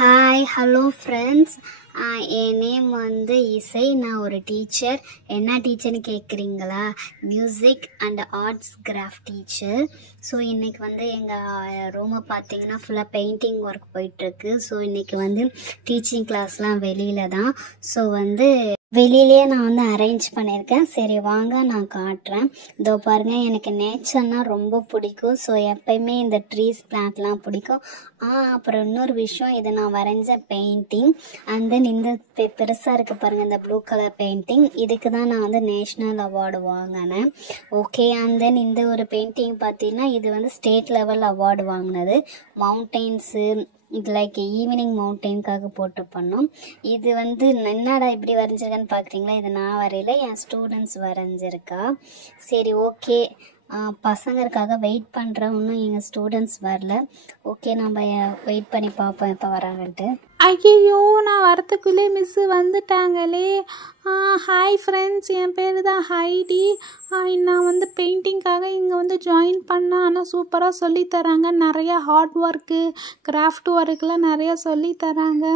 Hi hello friends. என் name வந்து இசை. நான் ஒரு டீச்சர். என்ன டீச்சர்னு கேட்குறீங்களா? Music and arts craft teacher. So இன்றைக்கி வந்து எங்கள் ரூமை பார்த்தீங்கன்னா ஃபுல்லாக பெயிண்டிங் ஒர்க் போயிட்டுருக்கு. ஸோ இன்றைக்கி வந்து டீச்சிங் கிளாஸ்லாம் வெளியில் தான். ஸோ வந்து வெளியிலே நான் வந்து அரேஞ்ச் பண்ணியிருக்கேன். சரி வாங்க நான் காட்டுறேன். இதோ பாருங்கள், எனக்கு நேச்சர்னால் ரொம்ப பிடிக்கும். ஸோ எப்பயுமே இந்த ட்ரீஸ் பிளான்ட்லாம் பிடிக்கும். அப்புறம் இன்னொரு விஷயம், இது நான் வரைஞ்ச பெயிண்டிங். அண்ட் தென் இந்த பெருசாக இருக்குது பாருங்கள், இந்த ப்ளூ கலர் பெயிண்டிங். இதுக்கு தான் நான் வந்து நேஷ்னல் அவார்டு வாங்கினேன். ஓகே, அண்ட் தென் இந்த ஒரு பெயிண்டிங் பார்த்தீங்கன்னா இது வந்து ஸ்டேட் லெவல் அவார்டு வாங்கினது. மவுண்டெயின்ஸு இது லைக் ஈவினிங் மவுண்டெயின்காக போட்டு பண்ணோம். இது வந்து என்னடா இப்படி வரைஞ்சிருக்கேன்னு பார்க்குறீங்களா? இது நான் வரையில, என் ஸ்டூடெண்ட்ஸ் வரைஞ்சிருக்கா. சரி ஓகே, பசங்களுக்காக வெயிட் பண்ணுறேன். இன்னும் எங்கள் ஸ்டூடெண்ட்ஸ் வரல. ஓகே, நம்ம வெயிட் பண்ணி பார்ப்போம் எப்போ வராங்கன்ட்டு. ஐயோ, நான் வரத்துக்குள்ளே மிஸ்ஸு வந்துட்டாங்களே. ஹாய் ஃப்ரெண்ட்ஸ், என் பேர் தான் ஹைடி. நான் வந்து பெயிண்டிங்காக இங்கே வந்து ஜாயின் பண்ணேன். ஆனால் சூப்பராக சொல்லித்தராங்க. நிறையா ஹார்ட் ஒர்க்கு, கிராஃப்ட் ஒர்க்கெலாம் நிறையா சொல்லித்தராங்க.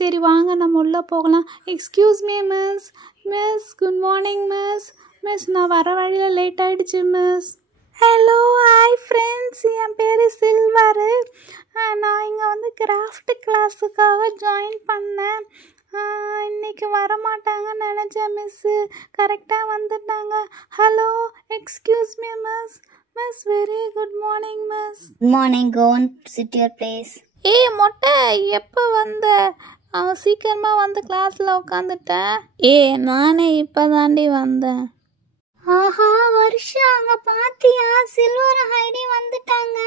சரி வாங்க நம்ம உள்ளே போகலாம். Excuse me miss. Miss good morning miss. Miss நான் வர வழியில் லேட் ஆகிடுச்சு மிஸ். ஹலோ ஹாய் ஃப்ரெண்ட்ஸ், என் பேர் சில்வர். நான் இங்கே வந்து கிராஃப்ட் கிளாஸுக்காக ஜாயின் பண்ணேன். இன்றைக்கி வரமாட்டாங்கன்னு நினச்சேன் மிஸ்ஸு. கரெக்டாக வந்துட்டாங்க. Hello excuse me miss. Miss very good morning miss. Good morning, go and sit your place. மொட்டை எப்போ வந்த? சீக்கிரமாக வந்து கிளாஸில் உட்காந்துட்டேன். நானே இப்போ தாண்டி வந்தேன். ஆஹா வருஷா, அங்க பாத்தியா? சில்வர் ஹைடி வந்துட்டாங்க.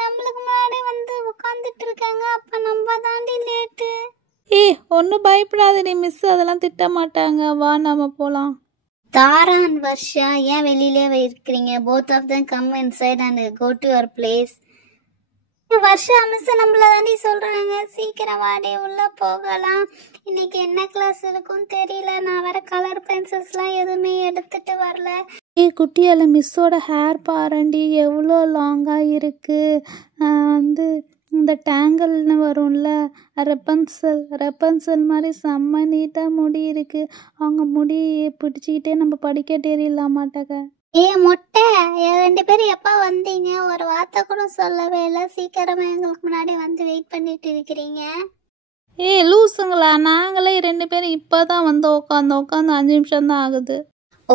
நம்மளுக்கு முன்னாடி வந்து உட்காந்துட்டு இருக்காங்க. அப்ப நம்ம தாண்டி லேட்டு. ஒன்றும் பயப்படாதடி மிஸ், அதெல்லாம் திட்ட மாட்டாங்க. வா நம்ம போகலாம். தாரா அண்ட் வர்ஷா, ஏன் வெளியிலே இருக்கிறீங்க? Both of them come inside and go to your place. Varsha miss நம்மள தாண்டி சொல்றாங்க, சீக்கிரம் வாடி உள்ள போகலாம். இன்னைக்கு என்ன கிளாஸ் இருக்குன்னு தெரியல. நான் வர கலர் பென்சில்ஸ்லாம் எதுவுமே எடுத்துட்டு வரல. குட்டியால மிஸ்ஸோட ஹேர் பாருண்டி, எவ்வளோ லாங்காக இருக்குது. வந்து இந்த டேங்கிள்னு வரும்ல, ரெப்பன்சல் மாதிரி செம்ம நீட்டாக முடி இருக்குது. அவங்க முடியை பிடிச்சிக்கிட்டே நம்ம படிக்கட்டு ஏறிடலாமாட்டாக்க. மொட்டை, 2 பேரும் எப்ப வந்தீங்க? ஒரு வார்த்தை கூட சொல்லவே இல்லை. சீக்கிரமா எங்களுக்கு முன்னாடி வந்து வெயிட் பண்ணிட்டு இருக்கிறீங்க. லூசுங்களா, நாங்களே 2 பேரும் இப்போ தான் வந்து உட்காந்து 5 நிமிஷம் தான் ஆகுது.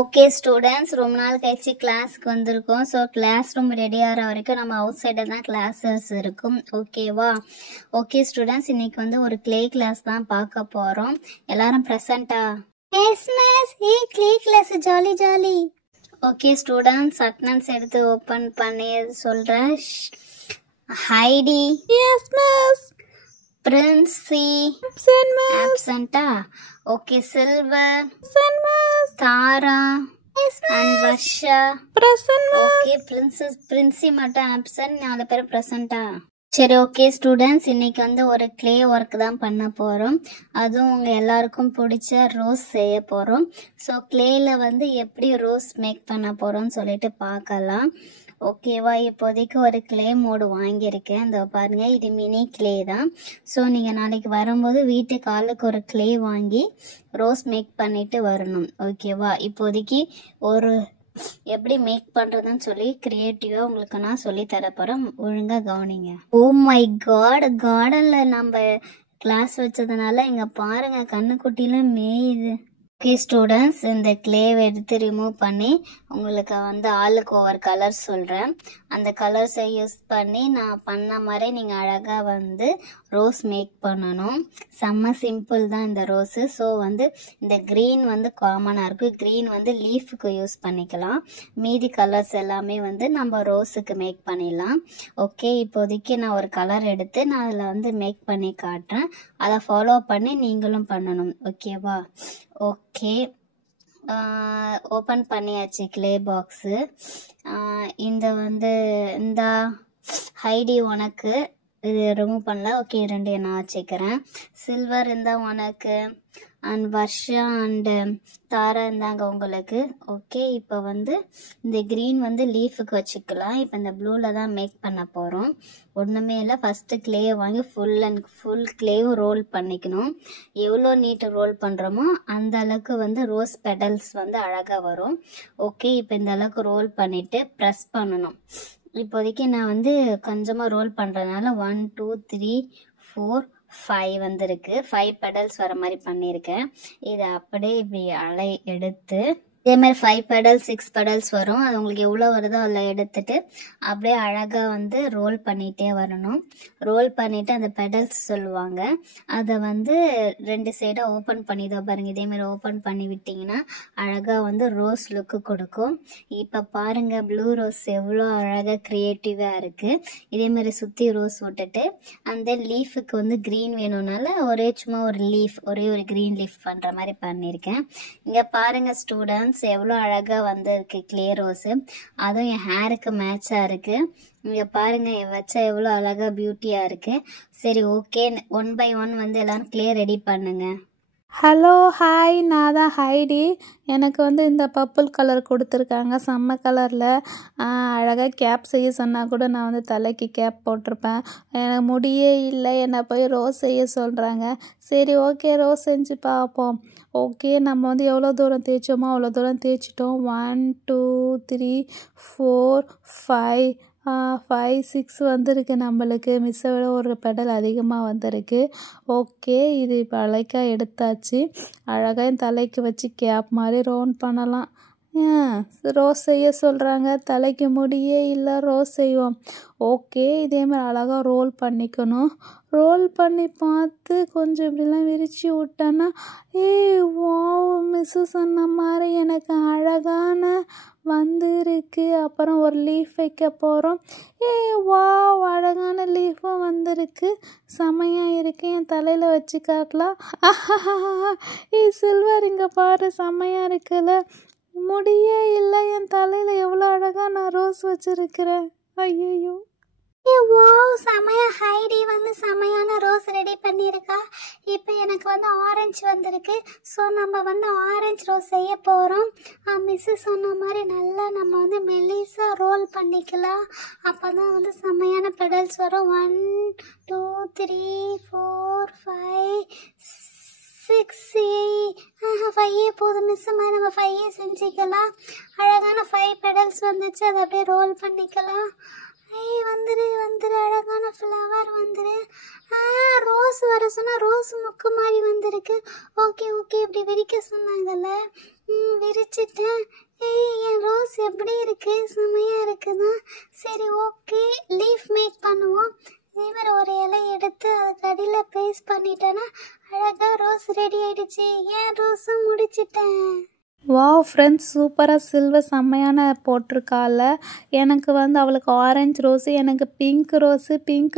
ஓகே ஸ்டூடெண்ட்ஸ், ரொம்ப நாள் கழிச்சு கிளாஸ்க்கு வந்திருக்கோம். ஸோ கிளாஸ் ரூம் ரெடி ஆகிற வரைக்கும் நம்ம அவுட் சைடில் தான் கிளாஸஸ் இருக்கும். ஓகேவா? ஓகே ஸ்டூடெண்ட்ஸ், இன்னைக்கு வந்து ஒரு கிளே கிளாஸ் தான் பார்க்க போகிறோம். எல்லாரும் ப்ரெசண்டா? Yes miss. Clay class jolly jolly. Okay students, attendance எடுத்து ஓப்பன் பண்ணி சொல்கிறேன். ஹைடி. Yes miss. பிரின்சி. ஆப்சென்ட்டா? Okay. Silver. Tara and Varsha. Okay. Princy மட்டும் ஆப்சென்ட். 4 பேர் ப்ரெசென்ட்டா? சரி ஓகே ஸ்டூடெண்ட்ஸ், இன்னைக்கு வந்து ஒரு கிளே ஒர்க் தான் பண்ண போகிறோம். அதுவும் உங்கள் எல்லாருக்கும் பிடிச்ச ரோஸ் செய்ய போகிறோம். ஸோ கிளேயில் வந்து எப்படி ரோஸ் மேக் பண்ண போகிறோம்னு சொல்லிட்டு பார்க்கலாம். ஓகேவா? இப்போதைக்கு ஒரு கிளே மோடு வாங்கியிருக்கேன். இந்த பாருங்க, இது மினி கிளே தான். ஸோ நீங்கள் நாளைக்கு வரும்போது வீட்டுக்கு ஆளுக்கு ஒரு கிளே வாங்கி ரோஸ் மேக் பண்ணிட்டு வரணும். ஓகேவா? இப்போதைக்கு ஒரு எப்படி மேக் பண்றதுன்னு சொல்லி கிரியேட்டிவா உங்களுக்கு நான் சொல்லி தர போறேன். ஒழுங்கா கவனிங்க. ஓ மை காட், கார்டன்ல நம்ம கிளாஸ் வச்சதுனால இங்க பாருங்க, கண்ணுக்குட்டில மேயுது. ஓகே ஸ்டூடெண்ட்ஸ், இந்த கிளேவை எடுத்து ரிமூவ் பண்ணி உங்களுக்கு வந்து ஆளுக்கு ஒவ்வொரு கலர் சொல்கிறேன். அந்த கலர்ஸை யூஸ் பண்ணி நான் பண்ண மாதிரி நீங்கள் அழகாக வந்து ரோஸ் மேக் பண்ணணும். செம்ம சிம்பிள் தான் இந்த ரோஸு. ஸோ வந்து இந்த க்ரீன் வந்து காமனாக இருக்குது. க்ரீன் வந்து லீஃபுக்கு யூஸ் பண்ணிக்கலாம். மீதி கலர்ஸ் எல்லாமே வந்து நம்ம ரோஸுக்கு மேக் பண்ணிடலாம். ஓகே, இப்போதைக்கு நான் ஒரு கலர் எடுத்து நான் அதில் வந்து மேக் பண்ணி காட்டுறேன். அதை ஃபாலோ பண்ணி நீங்களும் பண்ணணும். ஓகேவா? ஓகே, ஓப்பன் பண்ணியாச்சு கிளே பாக்ஸு. இந்த வந்து இந்த ஹைடி உனக்கு இது ரிமூவ் பண்ணல. ஓகே, 2 நான் வச்சுக்கிறேன். சில்வர் இருந்தால் உனக்கு. அண்ட் வர்ஷா அண்டு தாரா இருந்தாங்க உங்களுக்கு. ஓகே, இப்போ வந்து இந்த க்ரீன் வந்து லீஃபுக்கு வச்சுக்கலாம். இப்போ இந்த ப்ளூவில் தான் மேக் பண்ண போகிறோம். ஒன்றுமே இல்லை, ஃபஸ்ட்டு க்ளேயை வாங்கி ஃபுல் க்ளேவும் ரோல் பண்ணிக்கணும். எவ்வளோ நீட்டு ரோல் பண்ணுறோமோ அந்த அளவுக்கு வந்து ரோஸ் பெடல்ஸ் வந்து அழகாக வரும். ஓகே, இப்போ இந்த அளவுக்கு ரோல் பண்ணிவிட்டு ப்ரெஸ் பண்ணணும். இப்போதைக்கு நான் வந்து கொஞ்சமாக ரோல் பண்ணுறதுனால 1 2 3 4 5 வந்திருக்கு. 5 பெடல்ஸ் வர மாதிரி பண்ணியிருக்கேன். இதை அப்படியே இப்படி எடுத்து இதே மாதிரி 5 பெடல்ஸ் 6 பெடல்ஸ் வரும். அது உங்களுக்கு எவ்வளோ வருதோ அதில் எடுத்துட்டு அப்படியே அழகாக வந்து ரோல் பண்ணிகிட்டே வரணும். ரோல் பண்ணிவிட்டு அந்த பெடல்ஸ் சொல்லுவாங்க, அதை வந்து 2 சைடாக ஓப்பன் பண்ணி தான் பாருங்கள். இதேமாதிரி ஓப்பன் பண்ணி விட்டிங்கன்னா அழகாக வந்து ரோஸ் லுக்கு கொடுக்கும். இப்போ பாருங்கள் ப்ளூ ரோஸ் எவ்வளோ அழகாக க்ரியேட்டிவாக இருக்குது. இதேமாதிரி சுற்றி ரோஸ் விட்டுட்டு அந்த லீஃபுக்கு வந்து க்ரீன் வேணும்னால சும்மா ஒரு லீஃப், ஒரே ஒரு க்ரீன் லீஃப் பண்ணுற மாதிரி பண்ணியிருக்கேன். இங்கே பாருங்கள் ஸ்டூடெண்ட்ஸ் எவ்வளோ அழகாக வந்திருக்கு க்ளே ரோஸு. அதுவும் என் ஹேருக்கு மேட்சாக இருக்குது. இங்கே பாருங்கள் வச்சா எவ்வளோ அழகாக பியூட்டியாக இருக்குது. சரி ஓகே, 1 by 1 வந்து எல்லோரும் க்ளே ரெடி பண்ணுங்க. ஹலோ ஹாய், நான் தான் ஹைடி. எனக்கு வந்து இந்த பர்பிள் கலர் கொடுத்துருக்காங்க, செம்ம கலரில். அழகாக கேப் செய்ய சொன்னால் கூட நான் வந்து தலைக்கு கேப் போட்டிருப்பேன். எனக்கு முடியே இல்லை, என்னை போய் ரோஸ் செய்ய சொல்கிறாங்க. சரி ஓகே, ரோஸ் செஞ்சு பார்ப்போம். ஓகே, நம்ம வந்து எவ்வளோ தூரம் தேய்ச்சோமோ அவ்வளோ தூரம் தேய்ச்சிட்டோம். 1 2 3 4 5 5 6 வந்திருக்கு. நம்மளுக்கு மிஸ்ஸை விட ஒரு பெடல் அதிகமாக வந்திருக்கு. ஓகே, இது இப்போ அழகாக எடுத்தாச்சு. அழகாக என் தலைக்கு வச்சு கேப் மாதிரி ரவுண்ட் பண்ணலாம். ரோஸ் செய்ய சொல்கிறாங்க, தலைக்கு முடியே இல்லை, ரோஸ் செய்வோம். ஓகே, இதேமாதிரி அழகாக ரோல் பண்ணிக்கணும். ரோல் பண்ணி பார்த்து கொஞ்சம் இப்படிலாம் விரித்து விட்டேன்னா வாவ், மிஸ்ஸு சொன்ன மாதிரி எனக்கு அழகான வந்திருக்கு. அப்புறம் ஒரு லீஃப் வைக்க போகிறோம். வாவ், அழகான லீஃபும் வந்திருக்கு, செமையாக இருக்கு. என் தலையில் வச்சு காட்டலாம். சில்வர் இங்கே பாரு, செமையாக இருக்குல்ல. முடியே இல்லை, என் தலையில் எவ்வளோ அழகாக நான் ரோஸ் வச்சுருக்கிறேன். ஐயோ, வாவ், செமையா ஹைடி வந்து செமையான ரோஸ் ரெடி பண்ணியிருக்கா. இப்போ எனக்கு வந்து ஆரஞ்சு வந்திருக்கு. ஸோ நம்ம வந்து ஆரஞ்சு ரோஸ் செய்ய போகிறோம். மிஸ்ஸு சொன்ன மாதிரி நல்லா நம்ம வந்து மெல்லிஸாக ரோல் பண்ணிக்கலாம். அப்போ தான் வந்து செமையான பெடல்ஸ் வரும். 1 2 3 4 5 6 5 போதும் மிஸ் மாதிரி நம்ம 5 செஞ்சுக்கலாம். அழகான 5 பெடல்ஸ் வந்துச்சு, அதை அப்படியே ரோல் பண்ணிக்கலாம். வந்துரு அழகான ஃப்ளவர் வந்துரு. ரோஸ் வர சொன்னால் ரோஸ் முக்கு மாதிரி வந்திருக்கு. ஓகே இப்படி விரிக்க சொன்னாங்கல்ல, விரிச்சிட்டேன். என் ரோஸ் எப்படி இருக்கு, செமையாக இருக்குதா. சரி ஓகே, லீஃப் மேக் பண்ணுவோம். இதே மாதிரி ஒரு இலை எடுத்து அதுக்கு அடியில் பேஸ்ட் பண்ணிட்டேன்னா அழகாக ரோஸ் ரெடி ஆயிடுச்சு. ஏன் ரோஸும் முடிச்சிட்டேன். வாவ் ஃப்ரெண்ட்ஸ், சூப்பராக சில்வர் செம்மையான போட்டிருக்கால. எனக்கு வந்து அவளுக்கு ஆரஞ்சு ரோஸு, எனக்கு பிங்க்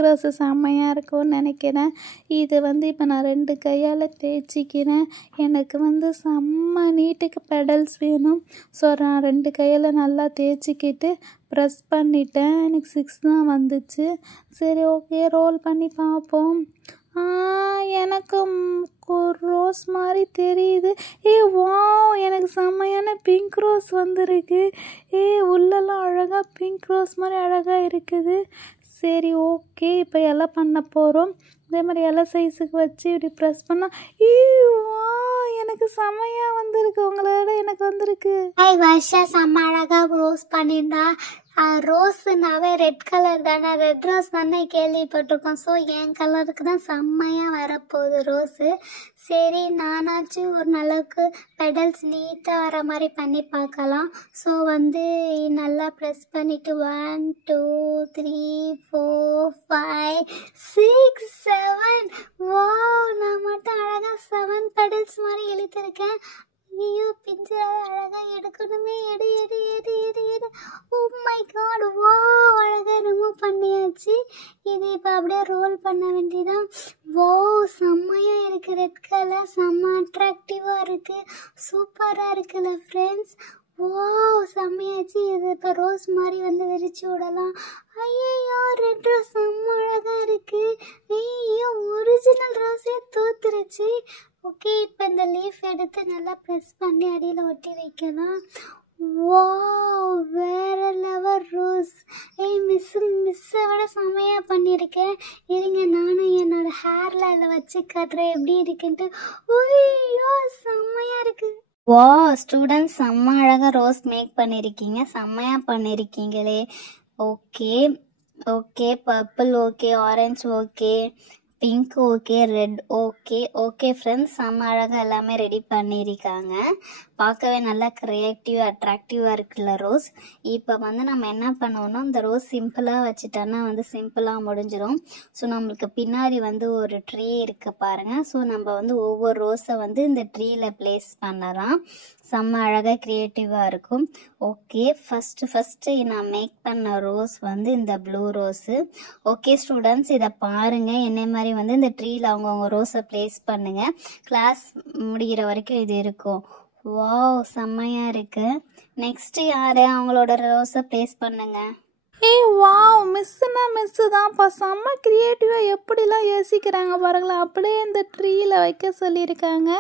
ரோஸு செம்மையாக இருக்கும்னு நினைக்கிறேன். இது வந்து இப்போ நான் 2 கையால் தேய்ச்சிக்கிறேன். எனக்கு வந்து செம்ம நீட்டுக்கு பெடல்ஸ் வேணும். ஸோ நான் 2 கையால் நல்லா தேய்ச்சிக்கிட்டு ப்ரெஸ் பண்ணிட்டேன். எனக்கு 6 தான் வந்துச்சு. சரி ஓகே, ரோல் பண்ணி பார்ப்போம். எனக்கு ரோஸ் மாதிரி தெரியுது. வாவ், எனக்கு செம்மையான பிங்க் ரோஸ் வந்திருக்கு. உள்ளெல்லாம் அழகாக பிங்க் ரோஸ் மாதிரி அழகாக இருக்குது. சரி ஓகே, இப்போ இலை பண்ண போகிறோம். இதே மாதிரி இலை சைஸுக்கு வச்சு இப்படி ப்ரெஸ் பண்ணால் எனக்கு செம்மையாக வந்திருக்கு. உங்களோட எனக்கு வந்திருக்கு. வர்ஷா செம்ம அழகாக ரோஸ் பண்ணியிருந்தா. ரோஸுனாவே ரெட் கலர் தானே, ரெட் ரோஸ் தானே கேள்விப்பட்டிருக்கோம். ஸோ என் கலருக்கு தான் செம்மையாக வரப்போகுது ரோஸு. சரி, நானாச்சும் ஒரு அளவுக்கு பெடல்ஸ் நீட்டாக வர மாதிரி பண்ணி பார்க்கலாம். ஸோ வந்து நல்லா ப்ரெஸ் பண்ணிவிட்டு 1 2 3 4 5 6 7 வாவ், நான் மட்டும் அழகாக 7 பெடல்ஸ் மாதிரி இழுத்துருக்கேன். ஐயோ, பிஞ்சு அழகாக எடுக்கணுமே, எடு. ஓ மை காட், வா, அழகாக ரிமூவ் பண்ணியாச்சு. இது இப்போ அப்படியே ரோல் பண்ண வேண்டியதான். வா, செம்மையாக இருக்குது. ரெட் கலர் செம்ம அட்ராக்டிவாக இருக்குது, சூப்பராக இருக்குல்ல ஃப்ரெண்ட்ஸ். வா, செம்மையாச்சு. இது இப்போ ரோஸ் மாதிரி வந்து விரிச்சு விடலாம். ஐயோ, ரெட் ரோஸ் செம்ம அழகாக இருக்குது. ஐயோ, ஒரிஜினல் ரோஸே தோத்துருச்சு. ஓகே, இப்போ இந்த லீஃப் எடுத்து நல்லா ப்ரெஸ் பண்ணி அடியில் ஒட்டி வைக்கலாம். வாவ், வேற லெவல் ரோஸ். மிஸ்ஸை விட செம்மையாக பண்ணியிருக்கேன். இருங்க நானும் என்னோட ஹேரில் அதில் வச்சு காட்டுறேன் எப்படி இருக்குன்ட்டு. ஓய்யோ, செம்மையாக இருக்கு. வா, ஸ்டூடெண்ட்ஸ் செம்ம அழகாக ரோஸ் மேக் பண்ணியிருக்கீங்க, செம்மையாக பண்ணியிருக்கீங்களே. Okay okay, purple okay, orange okay, pink okay, red okay. Okay friends, செம்ம அழகாக எல்லாமே ரெடி பண்ணியிருக்காங்க. பார்க்கவே நல்லா க்ரியேட்டிவ் அட்ராக்டிவாக இருக்குல்ல ரோஸ். இப்போ வந்து நம்ம என்ன பண்ணுவோம்னா, இந்த ரோஸ் சிம்பிளாக வச்சுட்டோன்னா வந்து சிம்பிளாக முடிஞ்சிடும். ஸோ நம்மளுக்கு பின்னாடி வந்து ஒரு ட்ரீ இருக்குது பாருங்கள். ஸோ நம்ம வந்து ஒவ்வொரு ரோஸை வந்து இந்த ட்ரீயில் ப்ளேஸ் பண்ணலாம். செம்ம அழகாக க்ரியேட்டிவாக இருக்கும். ஓகே, ஃபஸ்ட்டு நான் மேக் பண்ண ரோஸ் வந்து இந்த ப்ளூ ரோஸு. ஓகே ஸ்டூடெண்ட்ஸ், இதை பாருங்கள். என்னை மாதிரி வந்து இந்த ட்ரீயில் அவங்கவுங்க ரோஸை ப்ளேஸ் பண்ணுங்கள். கிளாஸ் முடிகிற வரைக்கும் இது இருக்கும். வாவ், செம்மையாக இருக்குது. நெக்ஸ்ட்டு யார் அவங்களோட ரோஸை ப்ளேஸ் பண்ணுங்க. ஏய் வாவ், மிஸ்ஸு தான்ப்பா, செம்ம க்ரியேட்டிவாக எப்படிலாம் யோசிக்கிறாங்க பாருங்களேன். அப்படியே இந்த ட்ரீயில் வைக்க சொல்லியிருக்காங்க.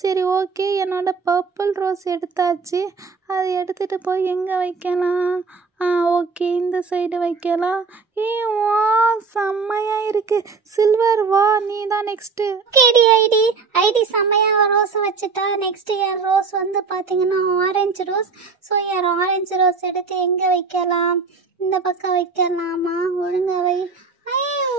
சரி ஓகே, என்னோட பர்பிள் ரோஸ் எடுத்தாச்சு. அதை எடுத்துகிட்டு போய் எங்கே வைக்கலாம்? ஓகே, இந்த சைடு வைக்கலாம். வா, செம்மையாக இருக்குது. சில்வர், வா நீ தான் நெக்ஸ்ட்டு. கேடி ஐடி செம்மையாக ரோஸை வச்சுட்டா. நெக்ஸ்ட்டு என் ரோஸ் வந்து பார்த்தீங்கன்னா ஆரஞ்சு ரோஸ். ஸோ என் ஆரஞ்சு ரோஸ் எடுத்து எங்கே வைக்கலாம்? இந்த பக்கம் வைக்கலாமா? ஒழுங்காவை.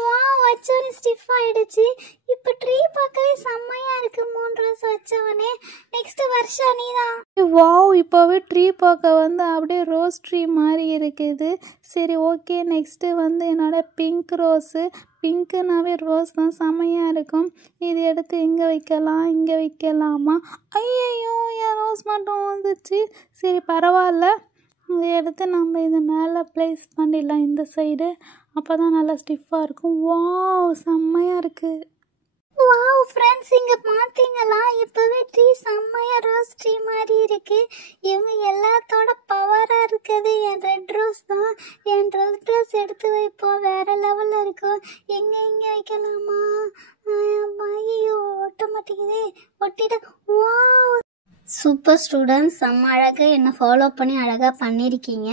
வா, வச்சோடனே ஸ்டிஃப் ஆகிடுச்சு. இப்போ ட்ரீ பார்க்கவே செம்மையாக இருக்குது. 3 ரோஸ் வச்சவனே. நெக்ஸ்ட்டு வர்ஷா நீ தான். வாவ், இப்போவே ட்ரீ பார்க்க வந்து அப்படியே ரோஸ் ட்ரீ மாதிரி இருக்குது. சரி ஓகே, நெக்ஸ்ட்டு வந்து என்னோட பிங்க் ரோஸு. பிங்க்குனாவே ரோஸ் தான், செம்மையாக இருக்கும். இது எடுத்து எங்கே வைக்கலாம்? இங்கே வைக்கலாமா? ஐயோ, என் ரோஸ் மட்டும் வந்துச்சு. சரி பரவாயில்ல, இதை எடுத்து நம்ம இது மேலே ப்ளேஸ் பண்ணிடலாம் இந்த சைடு. அப்போ தான் நல்லா ஸ்டிஃபாக இருக்கும். வாவ், செம்மையாக இருக்குது. வாவ் ஃப்ரெண்ட்ஸ், இங்கே பார்த்தீங்களா? இப்போவே ட்ரீ செம்மையாக ரோஸ் ட்ரீ மாதிரி இருக்குது. இவங்க எல்லாத்தோட பவராக இருக்குது என் ரெட் ரோஸ் தான். என் ரெட் ரோஸ் எடுத்து வைப்போம், வேறு லெவலில் இருக்கும். எங்கே வைக்கலாமா? ஐயோ, ஒட்ட மாட்டேங்குதே. ஒட்டிட்டு. வாவ், சூப்பர் ஸ்டூடெண்ட்ஸ், செம்ம அழகாக என்னை ஃபாலோ பண்ணி அழகாக பண்ணியிருக்கீங்க.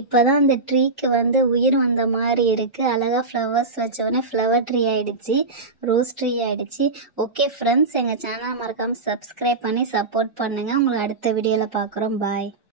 இப்போ தான் அந்த ட்ரீக்கு வந்து உயிர் வந்த மாதிரி இருக்குது. அழகாக ஃப்ளவர்ஸ் வச்சோடனே ஃப்ளவர் ட்ரீ ஆகிடுச்சு, ரோஸ் ட்ரீ ஆகிடுச்சு. ஓகே ஃப்ரெண்ட்ஸ், எங்கள் சேனலை மறக்காமல் சப்ஸ்கிரைப் பண்ணி சப்போர்ட் பண்ணுங்கள். உங்களை அடுத்த வீடியோவில் பார்க்குறோம். பாய்.